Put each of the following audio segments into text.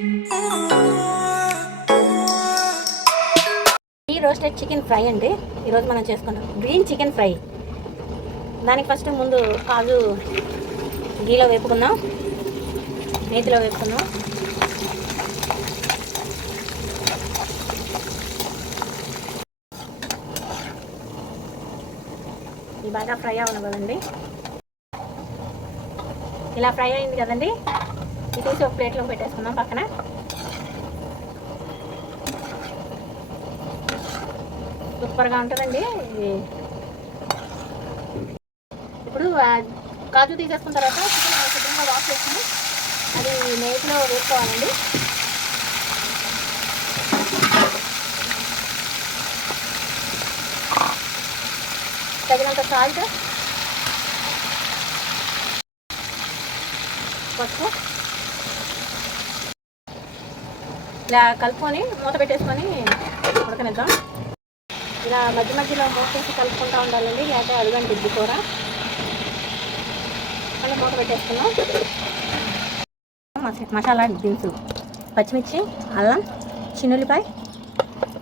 ఈ roasted chicken fry అండి ఈరోజు మనం చేసుకున్నాం గ్రీన్ చికెన్ ఫ్రై. దానికి ఫస్ట్ ముందు కాజు గీలో వేపుకుందాం, నేతిలో వేపుకుందాం. ఇది బాగా ఫ్రై అవ్వను కదండి. ఇలా ఫ్రై అయింది కదండి, ఇది తీసి ఒక ప్లేట్లో పెట్టేసుకుందాం పక్కన. సూపర్గా ఉంటుందండి. ఇప్పుడు కాజు తీసేసుకున్న తర్వాత చికెన్ శుభ్రంగా వాష్ చేసుకుని అది నేతిలో వేసుకోవాలండి. తగినంత సాల్ట్, పసుపు ఇలా కలుపుకొని మూత పెట్టేసుకొని ఉడకనిద్దాం. ఇలా మధ్య మధ్యలో మూసేసి కలుపుకుంటూ ఉండాలండి, లేకపోతే అడుగంటిద్ది కూర. మళ్ళీ మూత పెట్టేసుకున్నాం. మసాలా దినుసులు పచ్చిమిర్చి, అల్లం, చిన్నుల్లిపాయ,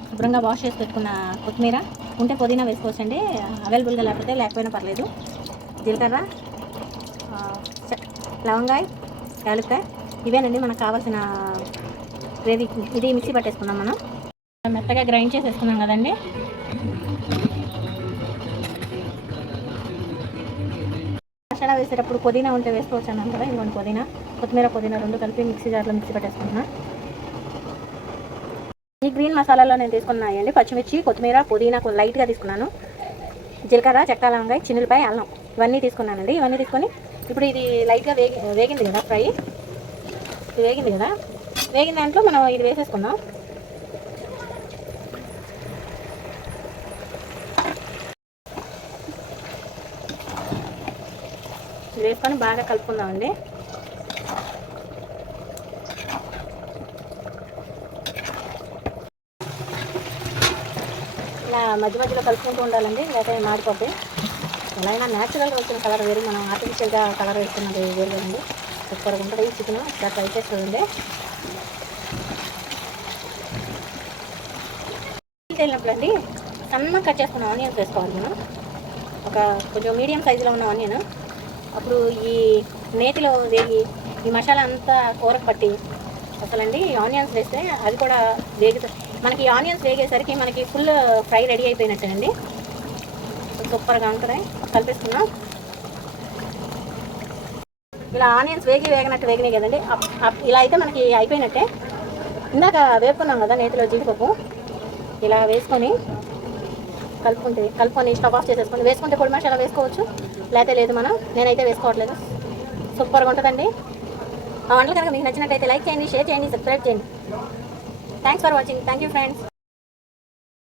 శుభ్రంగా వాష్ చేసి పెట్టుకున్న కొత్తిమీర, ఉంటే పుదీనా వేసుకోవచ్చండి, అవైలబుల్గా లేకపోయినా పర్లేదు. జీలకర్ర, లవంగాయ, యాలక్కాయ, ఇవేనండి మనకు కావాల్సిన గ్రేవీ. ఇది మిక్సీ పట్టేసుకున్నాం. మనం మెత్తగా గ్రైండ్ చేసేసుకున్నాం కదండి. మసాలా వేసేటప్పుడు పుదీనా ఉంటే వేసుకోవచ్చు అన్నాను కదా, ఇదిగోండి పుదీనా, పుదీనా రెండు కలిపి మిక్సీ జార్లో మిక్సీ పట్టేసుకున్నా. ఈ గ్రీన్ మసాలాలో నేను తీసుకున్నాయండి పచ్చిమిర్చి, కొత్తిమీర, పుదీనా లైట్గా తీసుకున్నాను, జీలకర్ర, చెక్క, లవంగాయ, చిన్నులపాయ, అల్లం, ఇవన్నీ తీసుకున్నానండి. ఇవన్నీ తీసుకొని ఇప్పుడు ఇది లైట్గా వేగింది కదా ఫ్రై, ఇది వేగింది కదా, వేగిన దాంట్లో మనం ఇది వేసేసుకుందాం. వేసుకొని బాగా కలుపుకుందామండి. ఇలా మధ్య మధ్యలో కలుపుకుంటూ ఉండాలండి, లేకపోతే మాడిపోద్ది. ఎలా అయినా న్యాచురల్గా వచ్చిన కలర్ వేరు, మనం ఆర్టిఫిషియల్గా కలర్ వేస్తున్నది వేరు కదండి. సూపర్గా ఉంటుంది ఈ చికెన్. ఇలా ట్రై చేస్తుందండి. వెళ్ళినప్పుడు అండి సన్నగా కట్ చేసుకున్న ఆనియన్స్ వేసుకోవాలి మనం. కొంచెం మీడియం సైజులో ఉన్న ఆనియన్. అప్పుడు ఈ నేతిలో వేగి ఈ మసాలా అంతా కూరకు పట్టి అసలండి ఆనియన్స్ వేస్తే అది కూడా వేగుతుంది. మనకి ఆనియన్స్ వేగేసరికి మనకి ఫుల్ ఫ్రై రెడీ అయిపోయినట్టే అండి. సూపర్గా ఉంటుంది. కలిపేసుకున్నాం. ఇలా ఆనియన్స్ వేగినాయి కదండి, ఇలా అయితే మనకి అయిపోయినట్టే. ఇందాక వేపుకున్నాం కదా నేతిలో జీడిపప్పు, ఇలా వేసుకొని కలుపుకొని స్టవ్ ఆఫ్ చేసేసుకొని వేసుకుంటే పొడి మసాలా వేసుకోవచ్చు, లేకపోతే లేదు. నేనైతే వేసుకోవట్లేదు. సూపర్గా ఉంటుందండి. ఆ వంటలు కనుక మీకు నచ్చినట్టయితే లైక్ చేయండి, షేర్ చేయండి, సబ్స్క్రైబ్ చేయండి. Thanks for watching. Thank you friends.